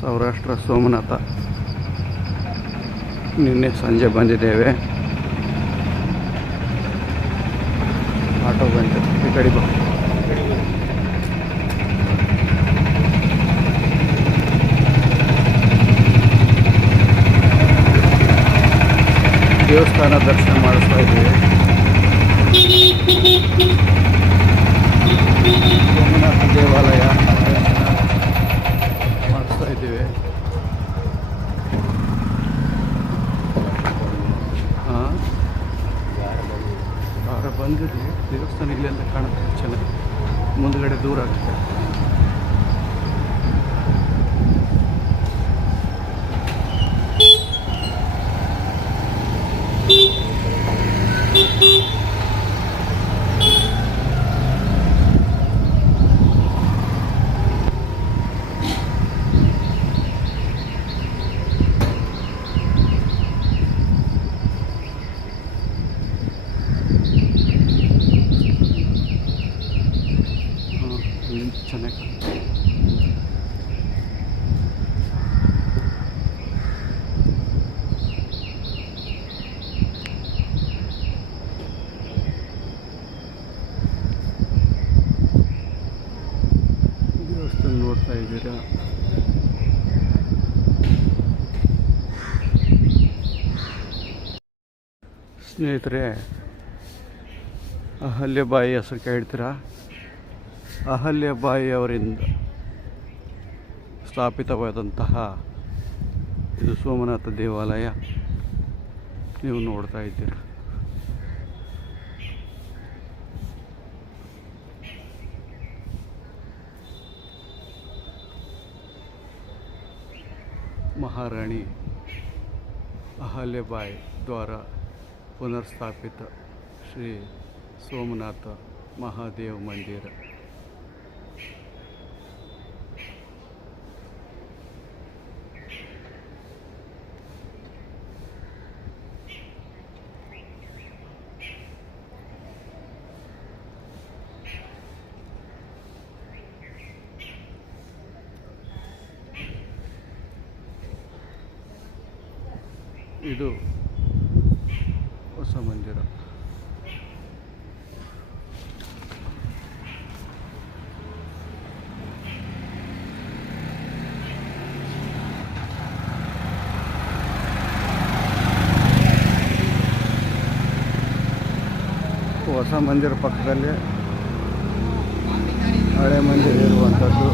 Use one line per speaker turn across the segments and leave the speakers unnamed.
ಸೌರಾಷ್ಟ್ರ ಸೋಮನಾಥ. ನಿನ್ನೆ ಸಂಜೆ ಬಂದಿದ್ದೇವೆ ಆಟೋ ಬಂತು ಈ ಕಡೆ ಬಾ ದೇವಸ್ಥಾನ ದರ್ಶನ ಮಾಡಿಸ್ತಾ ಇದ್ದೀವಿ ಸೋಮನಾಥ ದೇವಾಲಯ. ಮಾಡಿಸ್ತಾ ಇದ್ದೀವಿ ಹಾಂ ಬಂದಿರಲಿ ದೇವಸ್ಥಾನ ಇಲ್ಲೆಲ್ಲ ಕಾಣುತ್ತೆ ಚೆನ್ನಾಗಿ ಮುಂದ್ಗಡೆ ದೂರ ಆಗ್ತದೆ ಹಾಂ ಇಲ್ಲಿ ಚೆನ್ನಾಗಿ ಕಾಣುತ್ತೆ ದೇವಸ್ಥಾನ ನೋಡ್ತಾ ಇದ್ದೀರಾ ಸ್ನೇಹಿತರೆ ಅಹಲ್ಯಬಾಯಿ ಹೆಸರು ಕೇಳ್ತೀರಾ? ಅಹಲ್ಯಬಾಯಿ ಅವರಿಂದ ಸ್ಥಾಪಿತವಾದಂತಹ ಇದು ಸೋಮನಾಥ ದೇವಾಲಯ. ನೀವು ನೋಡ್ತಾ ಇದ್ದೀರ. ಮಹಾರಾಣಿ ಅಹಲ್ಯಬಾಯಿ ದ್ವಾರ ಪುನರ್ಸ್ಥಾಪಿತ ಶ್ರೀ ಸೋಮನಾಥ ಮಹಾದೇವ ಮಂದಿರ. ಇದು ಮಂದಿರ ಹೊಸ ಮಂದಿರ ಪಕ್ಕದಲ್ಲಿ ಹಳೆ ಮಂದಿರ ಇರುವಂಥದ್ದು.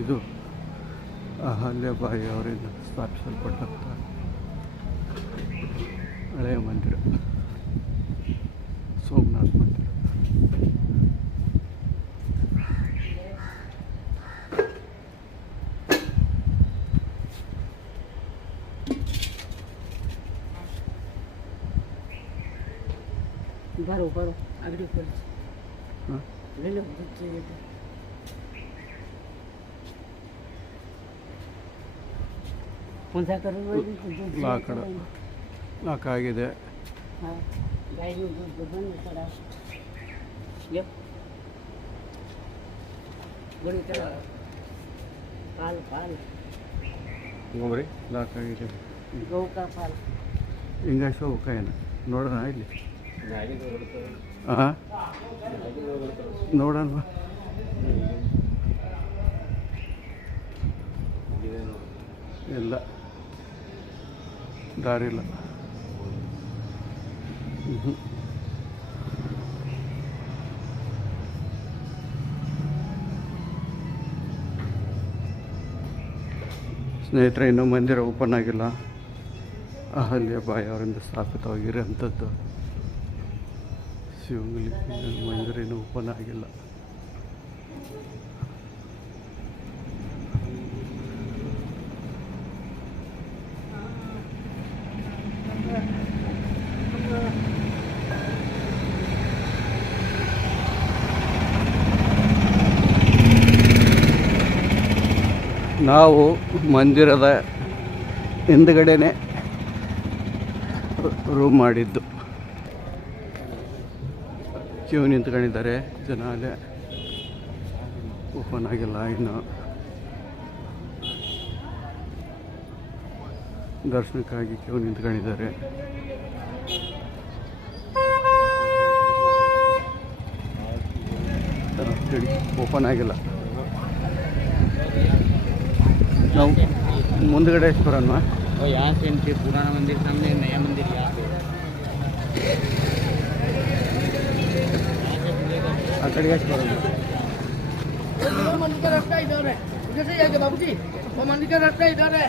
ಇದು. ಅಹಲ್ಯಬಾಯಿ ಅವರಿಂದ ಸ್ಥಾಪಿಸಲ್ಪಟ್ಟಂಥ ಹಳೆಯ ಮಂದಿರ. ಲಾಕ್ ಲಾಕ್ ಆಗಿದೆ. ಲಾಕ್ ಆಗಿದೆ.
ಹಿಂಗ
ಶೋಕ ಏನು? ನೋಡೋಣ ಇಲ್ಲಿ. ಹಾಂ ನೋಡೋಣ. ಎಲ್ಲ ದಾರಿ ಇಲ್ಲ ಸ್ನೇಹಿತರೆ ಇನ್ನೂ ಮಂದಿರ ಓಪನ್ ಆಗಿಲ್ಲ. ಅಹಲ್ಯಬಾಯಿ ಅವರಿಂದ ಸ್ಥಾಪಿತವಾಗಿರೋಂಥದ್ದು ಶಿವಂಗಲಿ ಮಂದಿರ ಇನ್ನೂ ಓಪನ್ ಆಗಿಲ್ಲ. ನಾವು ಮಂದಿರದ ಹಿಂದ್ಗಡೆನೆ ರೂಮ್ ಮಾಡಿದ್ದು. ಕ್ಯೂ ನಿಂತ್ಕೊಂಡಿದ್ದಾರೆ. ಜನ ಅಲ್ಲೇ ಓಪನ್ ಆಗಿಲ್ಲ ಇನ್ನು. ದರ್ಶನಕ್ಕಾಗಿ ಕ್ಯೂ ನಿಂತ್ಕೊಂಡಿದ್ದಾರೆ. ಓಪನ್ ಆಗಿಲ್ಲ. ನಾವು ಮುಂದ್ಗಡೆ ಬರೋಣ
और यहाँ से इनके पुराना मंदिर सामने नया मंदिर यहाँ पे
ಆ ಕಡೆಗೆ ಬರೋಣ
वो मंदिर का रास्ता इधर है उधर से जाके बाबूजी वो मंदिर का रास्ता इधर है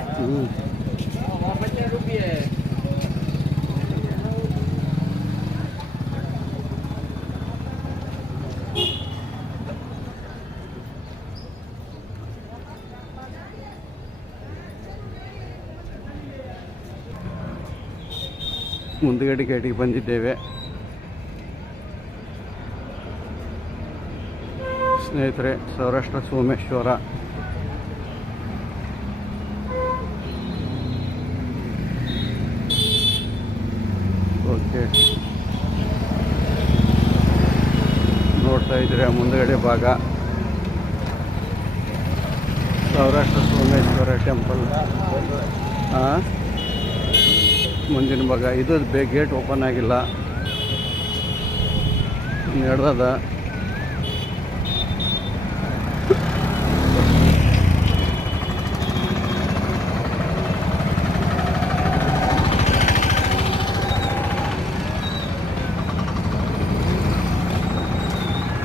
ಮುಂದ್ಗಡೆ ಗೇಟಿಗೆ ಬಂದಿದ್ದೇವೆ. ಸ್ನೇಹಿತರೆ, ಸೌರಾಷ್ಟ್ರ ಸೋಮೇಶ್ವರ. ಓಕೆ. ನೋಡ್ತಾ ಇದ್ರೆ ಮುಂದುಗಡೆ ಭಾಗ. ಸೌರಾಷ್ಟ್ರ ಸೋಮೇಶ್ವರ ಟೆಂಪಲ್. ಹಾಂ ಮುಂದಿನ ಭಾಗ ಇದು ಬೇ, ಗೇಟ್ ಓಪನ್ ಆಗಿಲ್ಲ. ನಡೆದದ.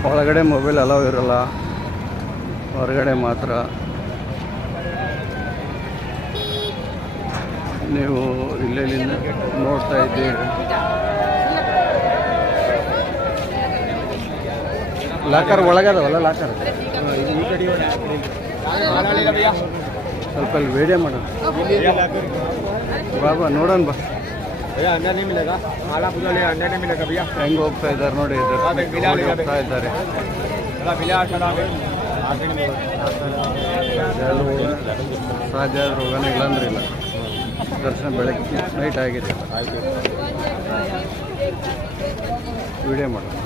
ಒಳಗಡೆ ಮೊಬೈಲ್ ಅಲೌ ಇರಲ್ಲ. ಹೊರಗಡೆ ಮಾತ್ರ. ನೀವು ಇಲ್ಲಿ ನೋಡ್ತಾ ಇದ್ದೇವೆ ಲಾಕರ್ ಒಳಗದವಲ್ಲ ಲಾಕರ್? ಸ್ವಲ್ಪ ಅಲ್ಲಿ ವೇಡಿಯೋ ಮಾಡೋಣ ಬಾಬಾ ನೋಡೋಣ ಬಾ. ಹೆಂಗ್ ಹೋಗ್ತಾ ಇದ್ದಾರೆ ನೋಡಿ ಹೋಗ್ತಾ ಇದ್ದಾರೆ. ಸಾಧ್ಯ ರೋಗನೇ ಹೋಗೋಣ. ಅಂದ್ರೆ ಇಲ್ಲ. ದರ್ಶನ ಬೆಳಗ್ಗೆ ನೈಟ್ ಆಗಿದೆ. ವಿಡಿಯೋ ಮಾಡೋಣ.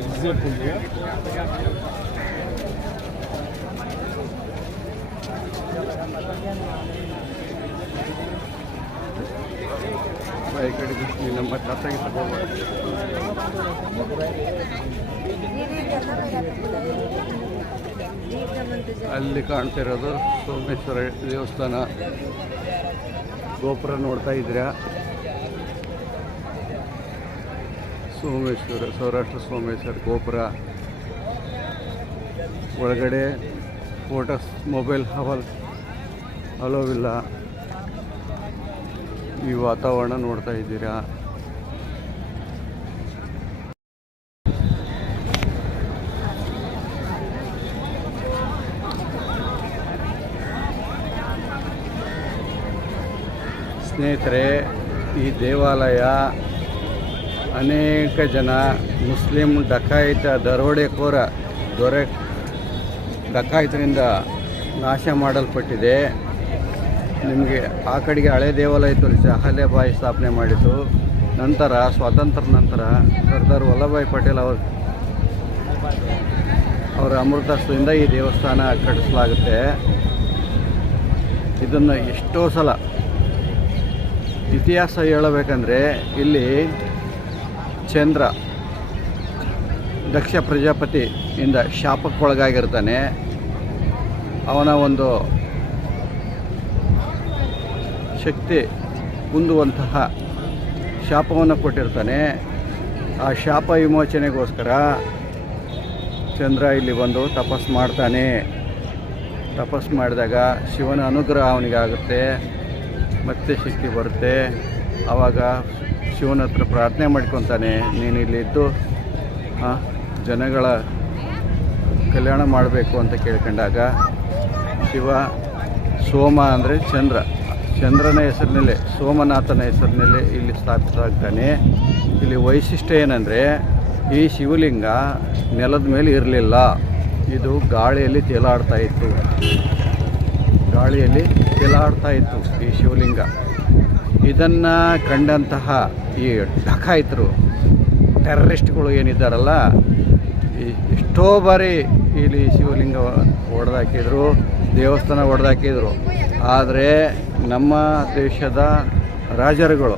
ಈ ಖಾತೆಗೆ ತಗೋಬೋದು. ಅಲ್ಲಿ ಕಾಣ್ತಿರೋದು ಸೋಮೇಶ್ವರ ದೇವಸ್ಥಾನ. ಗೋಪುರ ನೋಡ್ತಾ ಇದ್ದೀರಾ? ಸೋಮೇಶ್ವರ, ಸೌರಾಷ್ಟ್ರ ಸೋಮೇಶ್ವರ ಗೋಪುರ. ಒಳಗಡೆ ಫೋಟೋಸ್, ಮೊಬೈಲ್ ಹವಲ್ ಅಲೋವಿಲ್ಲ ಈ ವಾತಾವರಣ ನೋಡ್ತಾ ಇದ್ದೀರಾ? ಸ್ನೇಹಿತರೆ, ಈ ದೇವಾಲಯ ಅನೇಕ ಜನ ಮುಸ್ಲಿಂ ಡಕಾಯಿತ ದರೋಡೆಕೋರ ದೊರೆ ಡಕಾಯಿತರಿಂದ ನಾಶ ಮಾಡಲ್ಪಟ್ಟಿದೆ. ನಿಮಗೆ ಆ ಕಡೆಗೆ ಹಳೆ ದೇವಾಲಯ ತೋರಿಸಿ ಅಹಲ್ಯಬಾಯಿ ಸ್ಥಾಪನೆ ಮಾಡಿತು ನಂತರ, ಸ್ವಾತಂತ್ರ್ಯ ನಂತರ ಸರ್ದಾರ್ ವಲ್ಲಭಾಯ್ ಪಟೇಲ್ ಅವರು ಅವರ ಅಮೃತಸ್ಥದಿಂದ ಈ ದೇವಸ್ಥಾನ ಕಟ್ಟಿಸಲಾಗುತ್ತೆ. ಇದನ್ನು ಎಷ್ಟೋ ಸಲ ಇತಿಹಾಸ ಹೇಳಬೇಕಂದ್ರೆ ಇಲ್ಲಿ ಚಂದ್ರ ದಕ್ಷ ಪ್ರಜಾಪತಿಯಿಂದ ಶಾಪಕ್ಕೊಳಗಾಗಿರ್ತಾನೆ. ಅವನ ಒಂದು ಶಕ್ತಿ ಕುಂದುವಂತಹ ಶಾಪವನ್ನು ಕೊಟ್ಟಿರ್ತಾನೆ. ಆ ಶಾಪ ವಿಮೋಚನೆಗೋಸ್ಕರ ಚಂದ್ರ ಇಲ್ಲಿ ಬಂದು ತಪಸ್ ಮಾಡ್ತಾನೆ. ತಪಸ್ ಮಾಡಿದಾಗ ಶಿವನ ಅನುಗ್ರಹ ಅವನಿಗೆ ಆಗುತ್ತೆ ಮತ್ತೆ ಶಕ್ತಿ ಬರುತ್ತೆ. ಆವಾಗ ಶಿವನ ಹತ್ರ ಪ್ರಾರ್ಥನೆ ಮಾಡ್ಕೊತಾನೆ. ನೀನು ಇಲ್ಲಿದ್ದು ಜನಗಳ ಕಲ್ಯಾಣ ಮಾಡಬೇಕು ಅಂತ ಕೇಳ್ಕೊಂಡಾಗ ಶಿವ ಸೋಮ ಅಂದರೆ ಚಂದ್ರ. ಚಂದ್ರನ ಹೆಸರಿನಲ್ಲೇ, ಸೋಮನಾಥನ ಹೆಸರಿನಲ್ಲೇ ಇಲ್ಲಿ ಸ್ಥಾಪಿತವಾಗ್ತಾನೆ ಇಲ್ಲಿ ವೈಶಿಷ್ಟ್ಯ ಏನಂದರೆ, ಈ ಶಿವಲಿಂಗ ನೆಲದ ಮೇಲೆ ಇರಲಿಲ್ಲ. ಇದು ಗಾಳಿಯಲ್ಲಿ ತೇಲಾಡ್ತಾ ಇತ್ತು. ಗಾಳಿಯಲ್ಲಿ ತೇಲಾಡ್ತಾ ಇತ್ತು ಈ ಶಿವಲಿಂಗ. ಇದನ್ನು ಕಂಡಂತಹ ಈ ಡಕಾಯಿತರು, ಟೆರರಿಸ್ಟ್ಗಳು ಏನಿದ್ದಾರಲ್ಲ ಎಷ್ಟೋ ಬಾರಿ ಇಲ್ಲಿ ಶಿವಲಿಂಗ ಹೊಡೆದಾಕಿದ್ರು ದೇವಸ್ಥಾನ ಹೊಡೆದಾಕಿದ್ರು ಆದರೆ ನಮ್ಮ ದೇಶದ ರಾಜರುಗಳು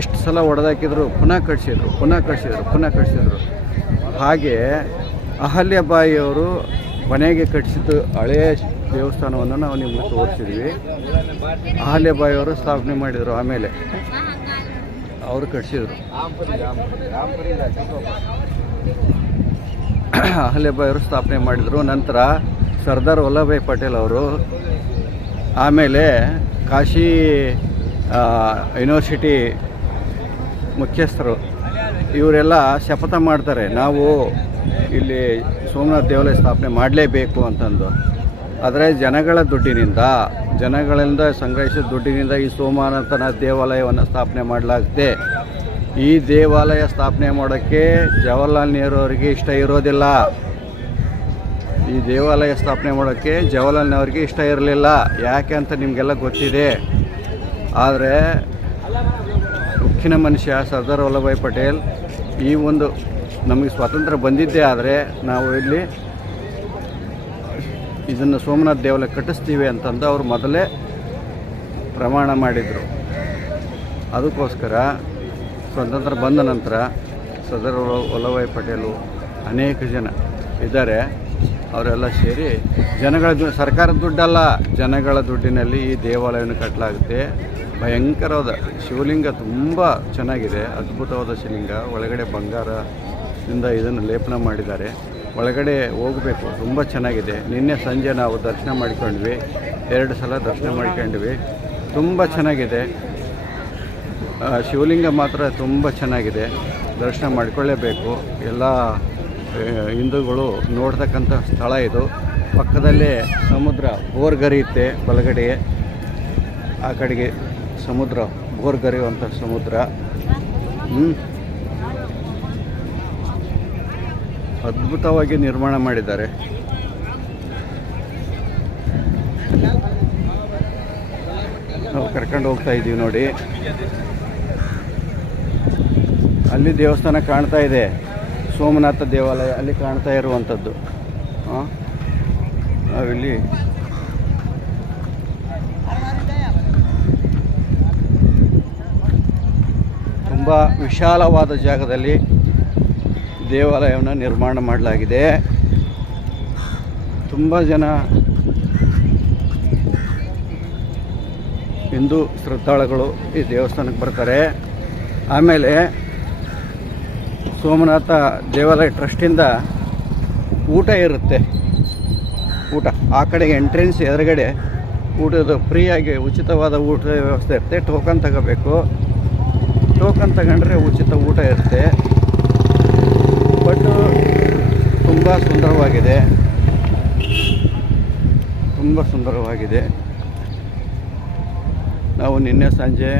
ಎಷ್ಟು ಸಲ ಹೊಡೆದಾಕಿದ್ರು ಪುನಃ ಕಟ್ಸಿದ್ರು ಪುನಃ ಕಟ್ಸಿದ್ರು ಪುನಃ ಕಟ್ಸಿದ್ರು. ಹಾಗೆ ಅಹಲ್ಯಬಾಯಿಯವರು ಮನೆಗೆ ಕಟ್ಟಿಸಿದ್ದು ಹಳೆಯ ದೇವಸ್ಥಾನವನ್ನು ನಾವು ನಿಮಗೆ ತೋರಿಸಿದ್ವಿ. ಅವರು ಸ್ಥಾಪನೆ ಮಾಡಿದರು ಆಮೇಲೆ. ಅವರು ಕಟ್ಟಿಸಿದ್ರು ಅವರು ಸ್ಥಾಪನೆ ಮಾಡಿದರು. ನಂತರ ಸರ್ದಾರ್ ವಲ್ಲಭಾಯಿ ಪಟೇಲ್ ಅವರು ಆಮೇಲೆ ಕಾಶಿ ಯೂನಿವರ್ಸಿಟಿ ಮುಖ್ಯಸ್ಥರು, ಇವರೆಲ್ಲ ಶಪಥ ಮಾಡ್ತಾರೆ. ನಾವು ಇಲ್ಲಿ ಸೋಮನಾಥ ದೇವಾಲಯ ಸ್ಥಾಪನೆ ಮಾಡಲೇಬೇಕು ಅಂತಂದು. ಆದರೆ ಜನಗಳ ದುಡ್ಡಿನಿಂದ, ಜನಗಳಿಂದ ಸಂಗ್ರಹಿಸಿದ ದುಡ್ಡಿನಿಂದ ಈ ಸೋಮನಾಥನ ದೇವಾಲಯವನ್ನು ಸ್ಥಾಪನೆ ಮಾಡಲಾಗುತ್ತೆ ಈ ದೇವಾಲಯ ಸ್ಥಾಪನೆ ಮಾಡೋಕ್ಕೆ ಜವಾಹರ್ಲಾಲ್ ನೆಹರು ಅವರಿಗೆ ಇಷ್ಟ ಇರೋದಿಲ್ಲ. ಈ ದೇವಾಲಯ ಸ್ಥಾಪನೆ ಮಾಡೋಕ್ಕೆ ಜವಾಹರ್ಲಾಲ್ ನೆಹರಿಗೆ ಇಷ್ಟ ಇರಲಿಲ್ಲ. ಯಾಕೆ ಅಂತ ನಿಮಗೆಲ್ಲ ಗೊತ್ತಿದೆ. ಆದರೆ ಉಕ್ಕಿನ ಮನುಷ್ಯ ಸರ್ದಾರ್ ವಲ್ಲಭಾಯ್ ಪಟೇಲ್ ಈ ಒಂದು ನಮಗೆ ಸ್ವಾತಂತ್ರ್ಯ ಬಂದಿದ್ದೇ ಆದರೆ ನಾವು ಇಲ್ಲಿ ಇದನ್ನು ಸೋಮನಾಥ ದೇವಾಲಯ ಕಟ್ಟಿಸ್ತೀವಿ ಅಂತಂದು ಅವರು ಮೊದಲೇ ಪ್ರಮಾಣ ಮಾಡಿದರು. ಅದಕ್ಕೋಸ್ಕರ ಸ್ವತಂತ್ರ ಬಂದ ನಂತರ ವಲ್ಲ- ವಲ್ಲಭಾಯ್ ಪಟೇಲು ಅನೇಕ ಜನ ಇದ್ದಾರೆ. ಅವರೆಲ್ಲ ಸೇರಿ ಜನಗಳ ಸರ್ಕಾರದ ದುಡ್ಡಲ್ಲ, ಜನಗಳ ದುಡ್ಡಿನಲ್ಲಿ ಈ ದೇವಾಲಯವನ್ನು ಕಟ್ಟಲಾಗುತ್ತೆ. ಭಯಂಕರವಾದ ಶಿವಲಿಂಗ ತುಂಬ ಚೆನ್ನಾಗಿದೆ, ಅದ್ಭುತವಾದ ಶಿವಲಿಂಗ, ಒಳಗಡೆ ಬಂಗಾರದಿಂದ ಇದನ್ನು ಲೇಪನ ಮಾಡಿದ್ದಾರೆ. ಒಳಗಡೆ ಹೋಗಬೇಕು. ತುಂಬ ಚೆನ್ನಾಗಿದೆ. ನಿನ್ನೆ ಸಂಜೆ ನಾವು ದರ್ಶನ ಮಾಡಿಕೊಂಡ್ವಿ. ಎರಡು ಸಲ ದರ್ಶನ ಮಾಡ್ಕೊಂಡ್ವಿ. ತುಂಬ ಚೆನ್ನಾಗಿದೆ. ಶಿವಲಿಂಗ ಮಾತ್ರ ತುಂಬ ಚೆನ್ನಾಗಿದೆ. ದರ್ಶನ ಮಾಡಿಕೊಳ್ಳೇಬೇಕು. ಎಲ್ಲ ಹಿಂದೂಗಳು ನೋಡ್ತಕ್ಕಂಥ ಸ್ಥಳ ಇದು. ಪಕ್ಕದಲ್ಲೇ ಸಮುದ್ರ ಬೋರ್ಗರಿಯುತ್ತೆ ಬಲಗಡೆ. ಆ ಕಡೆಗೆ ಸಮುದ್ರ ಬೋರ್ಗರಿಯುವಂಥ ಸಮುದ್ರ. ಹ್ಮ್. ಅದ್ಭುತವಾಗಿ ನಿರ್ಮಾಣ ಮಾಡಿದ್ದಾರೆ. ನಾವು ಕರ್ಕೊಂಡು ಹೋಗ್ತಾ ಇದ್ದೀವಿ ನೋಡಿ. ಅಲ್ಲಿ ದೇವಸ್ಥಾನ ಕಾಣ್ತಾ ಇದೆ. ಸೋಮನಾಥ ದೇವಾಲಯ ಅಲ್ಲಿ ಕಾಣ್ತಾ ಇರುವಂಥದ್ದು. ನಾವಿಲ್ಲಿ ತುಂಬ ವಿಶಾಲವಾದ ಜಾಗದಲ್ಲಿ ದೇವಾಲಯವನ್ನು ನಿರ್ಮಾಣ ಮಾಡಲಾಗಿದೆ. ತುಂಬ ಜನ ಹಿಂದೂ ಶ್ರದ್ಧಾಳುಗಳು ಈ ದೇವಸ್ಥಾನಕ್ಕೆ ಬರ್ತಾರೆ. ಆಮೇಲೆ ಸೋಮನಾಥ ದೇವಾಲಯ ಟ್ರಸ್ಟಿಂದ ಊಟ ಇರುತ್ತೆ. ಊಟ. ಆ ಕಡೆಗೆ ಎಂಟ್ರೆನ್ಸ್ ಎದುರುಗಡೆ ಊಟದ ಫ್ರೀಯಾಗಿ ಉಚಿತವಾದ ಊಟದ ವ್ಯವಸ್ಥೆ ಇರುತ್ತೆ. ಟೋಕನ್ ತಗೋಬೇಕು. ಟೋಕನ್ ತಗೊಂಡ್ರೆ ಉಚಿತ ಊಟ ಇರುತ್ತೆ. ಬಟ್ ತುಂಬ ಸುಂದರವಾಗಿದೆ. ತುಂಬ ಸುಂದರವಾಗಿದೆ. ನಾವು ನಿನ್ನೆ ಸಂಜೆ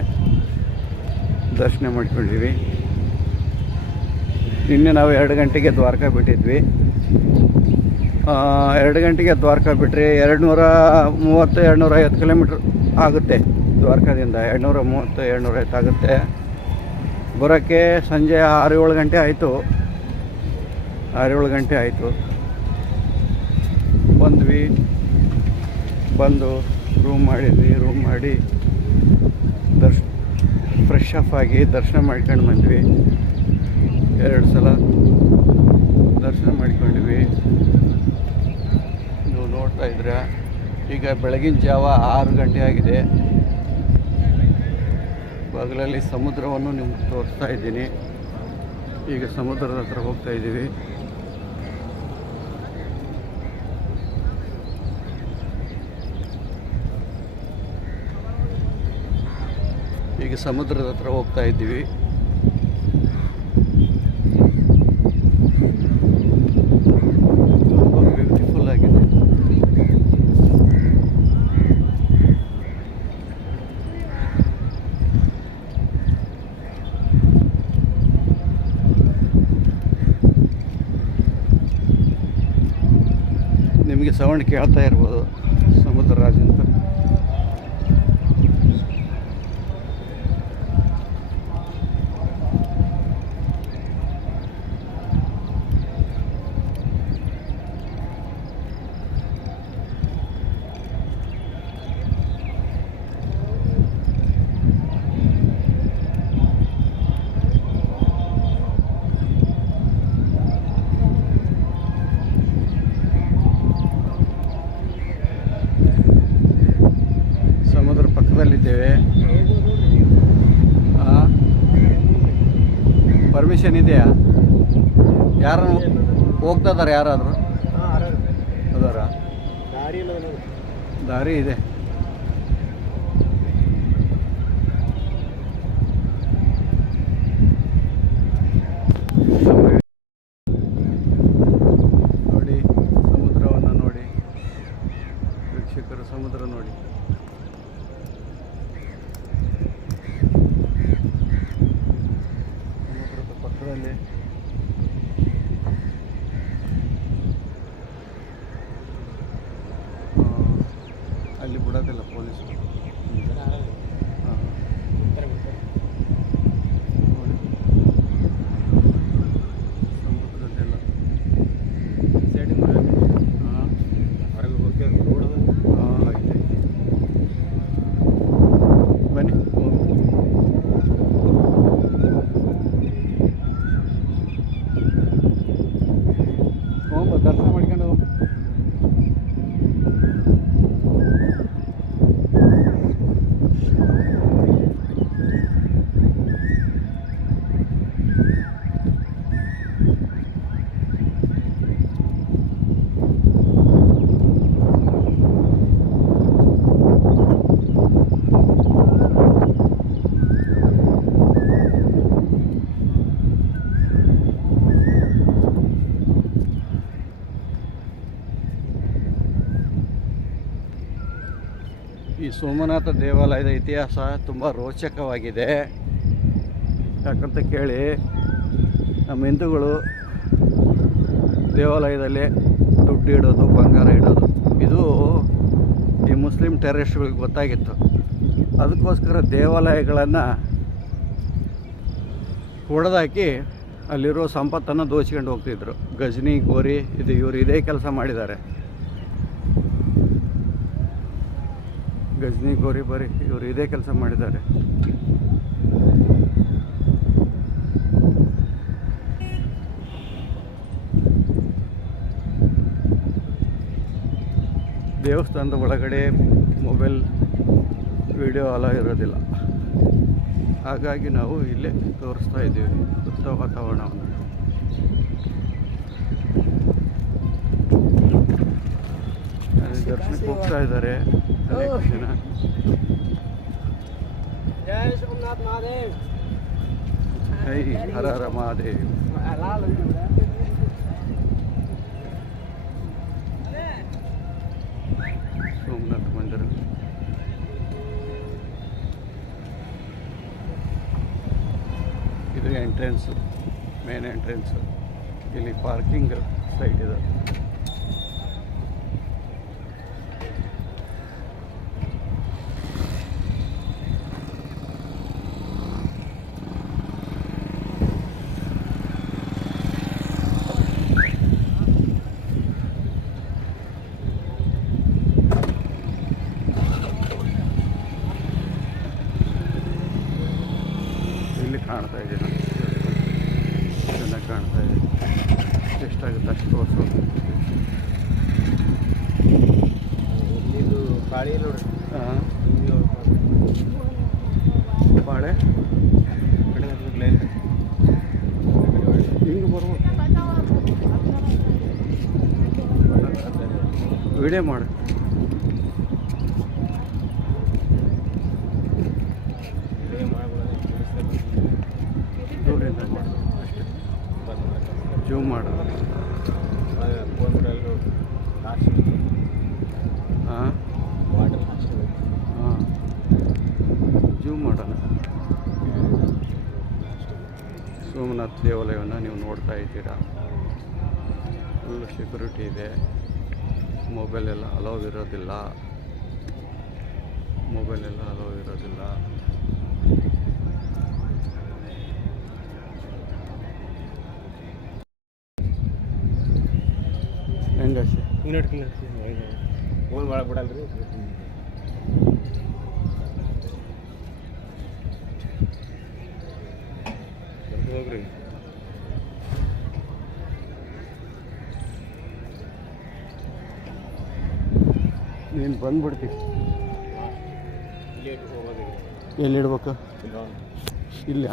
ದರ್ಶನ ಮಾಡ್ಕೊಂಡಿವಿ ನಿನ್ನೆ ನಾವು ಎರಡು ಗಂಟೆಗೆ ದ್ವಾರಕ ಬಿಟ್ಟಿದ್ವಿ. ಎರಡು ಗಂಟೆಗೆ ದ್ವಾರಕ ಬಿಟ್ಟರೆ ಎರಡು ನೂರ ಮೂವತ್ತು ಎರಡು ನೂರ ಐವತ್ತು ಕಿಲೋಮೀಟ್ರ್ ಆಗುತ್ತೆ ದ್ವಾರಕಾದಿಂದ. ಎರಡು ನೂರ ಮೂವತ್ತು ಎರಡು ನೂರ ಐವತ್ತು ಆಗುತ್ತೆ. ಬರೋಕ್ಕೆ ಸಂಜೆ ಆರು ಏಳು ಗಂಟೆ ಆಯಿತು. ಆರು ಏಳು ಗಂಟೆ ಆಯಿತು. ಬಂದ್ವಿ. ಬಂದು ರೂಮ್ ಮಾಡಿದ್ವಿ. ರೂಮ್ ಮಾಡಿ ದರ್ಶ್ ಫ್ರೆಶ್ ಅಪ್ ಆಗಿ ದರ್ಶನ ಮಾಡ್ಕೊಂಡು ಬಂದ್ವಿ. ಎರಡು ಸಲ ದರ್ಶನ ಮಾಡ್ಕೊಂಡ್ವಿ ನೀವು ನೋಡ್ತಾ ಇದ್ರೆ ಈಗ ಬೆಳಗಿನ ಜಾವ ಆರು ಗಂಟೆ ಆಗಿದೆ. ಬಗಲಲ್ಲಿ ಸಮುದ್ರವನ್ನು ನಿಮ್ಗೆ ತೋರಿಸ್ತಾ ಇದ್ದೀನಿ. ಈಗ ಸಮುದ್ರದ ಹತ್ರ ಹೋಗ್ತಾ ಇದ್ದೀವಿ. ಸಮುದ್ರದ ಹತ್ರ ಹೋಗ್ತಾ ಇದ್ದೀವಿ. ನಿಮಗೆ ಸೌಂಡ್ ಕೇಳ್ತಾ ಇರ್ಬೋದು. ಪರ್ಮಿಷನ್ ಇದೆಯಾ? ಯಾರು ಹೋಗ್ತಾ ಇದಾರೆ ಯಾರಾದರೂ? ಅದಾರ? ದಾರಿ ಇದೆ ನೋಡಿ ಸಮುದ್ರವನ್ನು ನೋಡಿ ವೀಕ್ಷಕರು ಸಮುದ್ರ ನೋಡಿ ಸಮುದ್ರದ ಪಕ್ಕದಲ್ಲಿ ಆ, ಅಲ್ಲಿ ಬಿಡೋದಿಲ್ಲ ಪೊಲೀಸರು ಹಾಂ ನೋಡಿ ಸಮುದ್ರದೆಲ್ಲ ಹಾಂ ಹಾಂ ಐತೆ ಐತೆ. ಬನ್ನಿ ಹೋಗೋಣ. ಹೋಗ್ಬ ದರ್ಶನ ಮಾಡ್ಕೊಂಡು ಹೋಗ್ಬ. ಈ ಸೋಮನಾಥ ದೇವಾಲಯದ ಇತಿಹಾಸ ತುಂಬ ರೋಚಕವಾಗಿದೆ. ಯಾಕಂತ ಕೇಳಿ, ನಮ್ಮ ಹಿಂದೂಗಳು ದೇವಾಲಯದಲ್ಲಿ ದುಡ್ಡು ಇಡೋದು, ಬಂಗಾರ ಇಡೋದು, ಇದು ಈ ಮುಸ್ಲಿಂ ಟೆರರಿಸ್ಟ್ಗಳಿಗೆ ಗೊತ್ತಾಗಿತ್ತು. ಅದಕ್ಕೋಸ್ಕರ ದೇವಾಲಯಗಳನ್ನು ಹೊಡೆದಾಕಿ ಅಲ್ಲಿರೋ ಸಂಪತ್ತನ್ನು ದೋಚ್ಕೊಂಡು ಹೋಗ್ತಿದ್ರು. ಗಜನಿ, ಗೋರಿ, ಇದು ಇವರು ಇದೇ ಕೆಲಸ ಮಾಡಿದ್ದಾರೆ. ಗಜನಿ ಗೋರಿ ಬರಿ ಇವರು ಇದೇ ಕೆಲಸ ಮಾಡಿದ್ದಾರೆ. ದೇವಸ್ಥಾನದ ಒಳಗಡೆ ಮೊಬೈಲ್ ವಿಡಿಯೋ ಅಲ ಇರೋದಿಲ್ಲ. ಹಾಗಾಗಿ ನಾವು ಇಲ್ಲೇ ತೋರಿಸ್ತಾ ಇದ್ದೀವಿ ಸುತ್ತ ವಾತಾವರಣವನ್ನು. ದರ್ಶನಕ್ಕೆ ಹೋಗ್ತಾ ಇದ್ದಾರೆ.
जय सोमनाथ महादेव
ಹೈ ಹರ ಹರ ಮಹಾದೇವ್ ಸೋಮನಾಥ ಮಂದಿರ ಇದು ಎಂಟ್ರೆನ್ಸು ಮೇನ್ ಎಂಟ್ರೆನ್ಸು ಇಲ್ಲಿ ಪಾರ್ಕಿಂಗ್ ಸೈಟ್ ಇದೆ ವಿಡಿಯೋ ಮಾಡು. ದೂರದಿಂದ ಮಾಡು ಅಷ್ಟೇ ಜೂಮ್ ಮಾಡು. ಹಾಂ ಹಾಂ ಜೂಮ್ ಮಾಡೋಣ. ಸೋಮನಾಥ್ ದೇವಾಲಯವನ್ನು ನೀವು ನೋಡ್ತಾ ಇದ್ದೀರಾ. ಫುಲ್ ಸೆಕ್ಯೂರಿಟಿ ಇದೆ. ಮೊಬೈಲ್ ಎಲ್ಲ ಅಲೋವ್ ಇರೋದಿಲ್ಲ. ಮೊಬೈಲ್ ಎಲ್ಲ ಅಲೋವ್ ಇರೋದಿಲ್ಲ. ಹೆಂಗಷ್ಟೆ
ಫೋನ್ ಒಳಗೆ ಬಿಡಲ್ರಿ. ಹೋಗ್ರಿ. ಇಲ್ಲಿ.
ಎಲ್ಲಿಡ್ಬೇಕು ಇಲ್ಲ